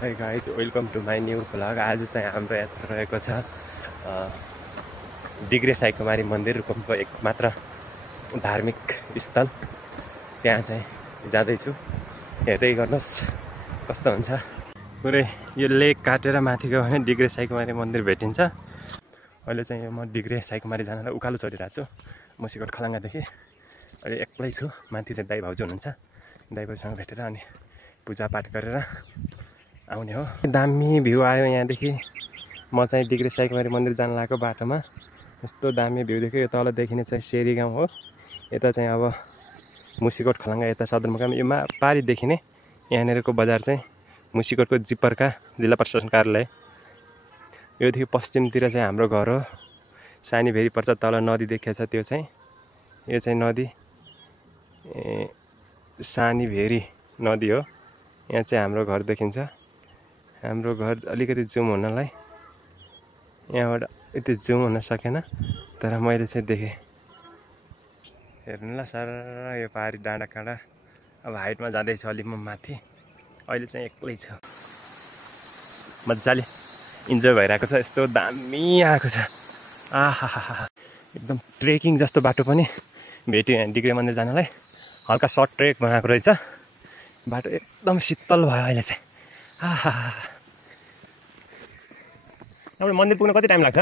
Hi guys, welcome to my new vlog. आज चाहिँ हाम्रो यात्रा रहेको छ डिग्रे साईकुमारी मन्दिर, रुकुमको एकमात्र धार्मिक स्थल। त्यहाँ चाहिँ जाँदैछु, हेर्दै गर्नुहोस् कस्तो हुन्छ। पुरै यो लेक काटेर माथि गयो भने डिग्रे साईकुमारी मन्दिर भेटिन्छ। अहिले चाहिँ म डिग्रे साईकुमारी जानलाई उकालो चढिरहेको छु मुसिकोट खलङ्गादेखि। अहिले एक्लै छु, माथि चाहिँ दाइ भाउजू हुनुहुन्छ, दाइ भाउजूसँग भेटेर अनि पूजापाठ गरेर आउने हो। दामी भ्यू आयो यहाँदेखि। म चाहिँ डिग्रे साईकुमारी मन्दिर जान लागेको बाटोमा यस्तो दामी भ्यू देख्यो। यो तल देखिने चाहिँ शेरी गाउँ हो, यता चाहिँ अब मुसिकोट खलङ्गा, यता सदरमुकाम। यो पारी देखिने यहाँनिरको बजार चाहिँ मुसिकोटको जिप्परका जिल्ला प्रशासन कार्यालय। योदेखि पश्चिमतिर चाहिँ हाम्रो घर हो। सानी भेरी पर्छ, तल नदी देखिएको छ, त्यो चाहिँ यो चाहिँ नदी सानी भेरी नदी हो। यहाँ चाहिँ हाम्रो घर देखिन्छ। हाम्रो घर अलिकति जुम हुनलाई यहाँबाट यति जुम हुन सकेन, तर मैले चाहिँ देखेँ। हेर्नु ल सर, यो पारी डाँडा काँडा। अब हाइटमा जाँदैछ अलि म माथि। अहिले चाहिँ एक्लै छु, मजाले इन्जोय भइरहेको छ। यस्तो दामी आएको छ, आहा एकदम ट्रेकिङ जस्तो बाटो पनि भेट्यो यहाँ डिग्रे मन्दिर जानलाई। हल्का सर्ट ट्रेक बनाएको रहेछ, बाटो एकदम शीतल भयो अहिले चाहिँ। आहा तपाईँ मन्दिर पुग्न कति टाइम लाग्छ?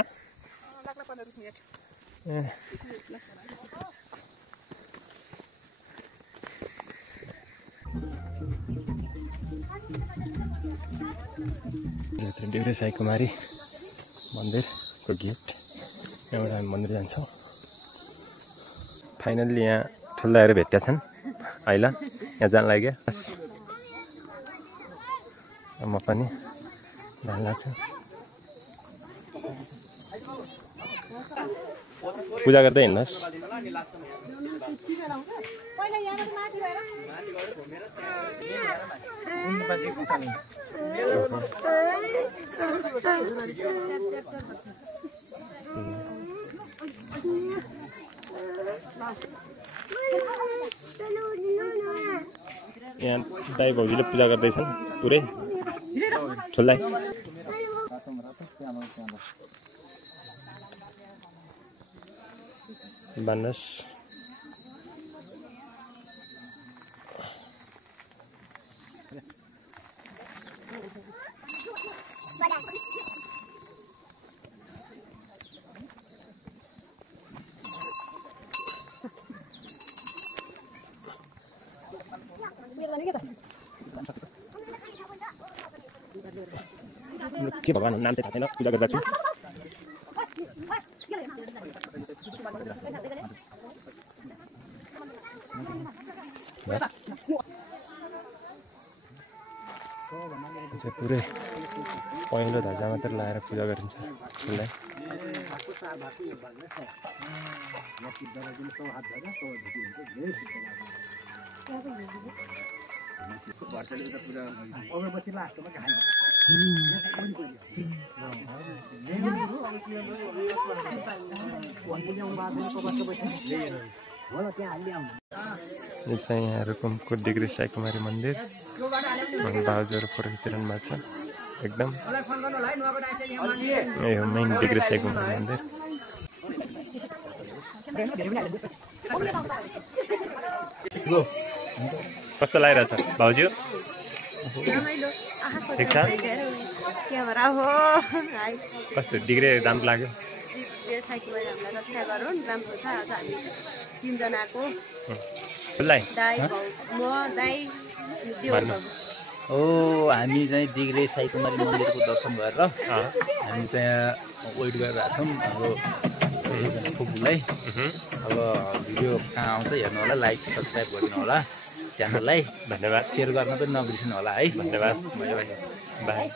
डिग्रे साईकुमारी मन्दिरको गेट, यहाँबाट हामी मन्दिर जान्छौँ। फाइनल्ली यहाँ ठुल्दाहरू भेट्या छन् अहिले, यहाँ जान लाग्यो। म पनि जान लाग्छु। पूजा गर्दै हिँड्नुहोस्। यहाँ दाइ भाउजूले पूजा गर्दैछन् पुरै ठुलै। भन्नुहोस् के भगवान नाम चाहिँ थाहा छैन, पूजा गर्दा छु। पुरै पहेँलो ध्वजा मात्र लगाएर पूजा गरिन्छ उसलाई। यो चाहिँ यहाँ रुकुमको डिग्रे साईकुमारी मन्दिर। भाउजूहरू फोटो खिचिरहनु भएको छ एकदम। यो मेन डिग्रे साईकुमारी मन्दिर। कस्तो लागिरहेछ भाउजू? ठिक छ? कस्तो डिग्रे राम्रो लाग्यो? हामी चाहिँ डिग्रे साईकुमारी मन्दिरको दर्शन गरेर हामी चाहिँ यहाँ वेट गरिरहेको छौँ हाम्रो एकजना फुपूलाई। अब भिडियो कहाँ आउँछ हेर्नु होला, लाइक सब्सक्राइब गर्नु होला च्यानललाई। धन्यवाद। सेयर गर्न पनि नबिर्सनु होला है। धन्यवाद। बाई।